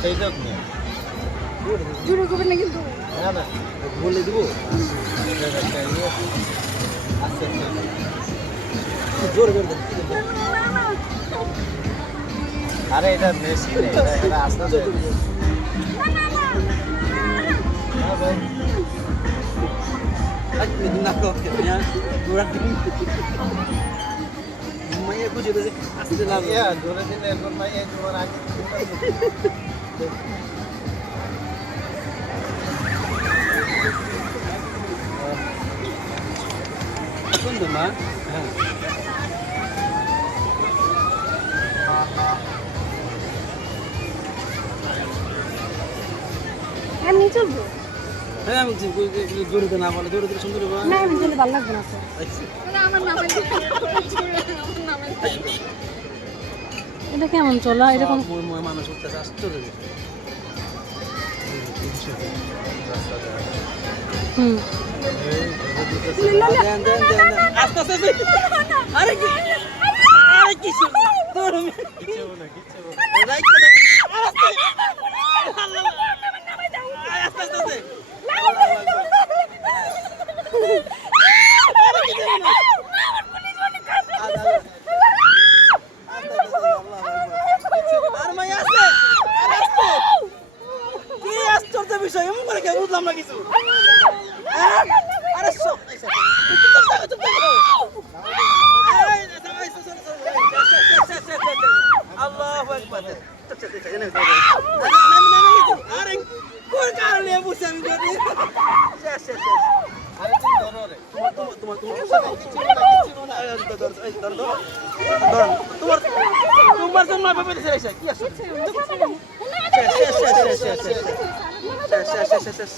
সেই যোগ নিয়ে জোরে করবেন না কিন্তু না না বলে দিব আচ্ছা জোরে জোরে আরে এটা মেশিন এটা আস্তে আস্তে হ্যাঁ ভাই আজকে দিন না করতে না পুরো দিন মাইয়া বুঝে দেবে আস্তে না ইয়া জোরে দিলে এরকম মাইয়া তোমার আগে সুন্দর মা হ্যাঁ এমনি চলবো হ্যাঁ আমি জোরে না বলে জোরে দিলে সুন্দর হবে না আমি চলে ভালো লাগবে না তো আমার নামে এটা কেমন চলা এরকম মানুষ উঠতে আশ্চর্য হুম আস্তে আস্তে আরে কি আরে কিছু তোর কিছু না কিছু রাইট আস্তে আস্তে বিষয় এমন করে কেউ বুঝলাম না কিছু আরে আল্লাহু আকবার আরে কোন কারণে বুঝছি আমি করি শেষ শেষ আরে তুমি ধরো রে তোমার তোমার জন্য ভাবে দিছে কি আছে শেষ শেষ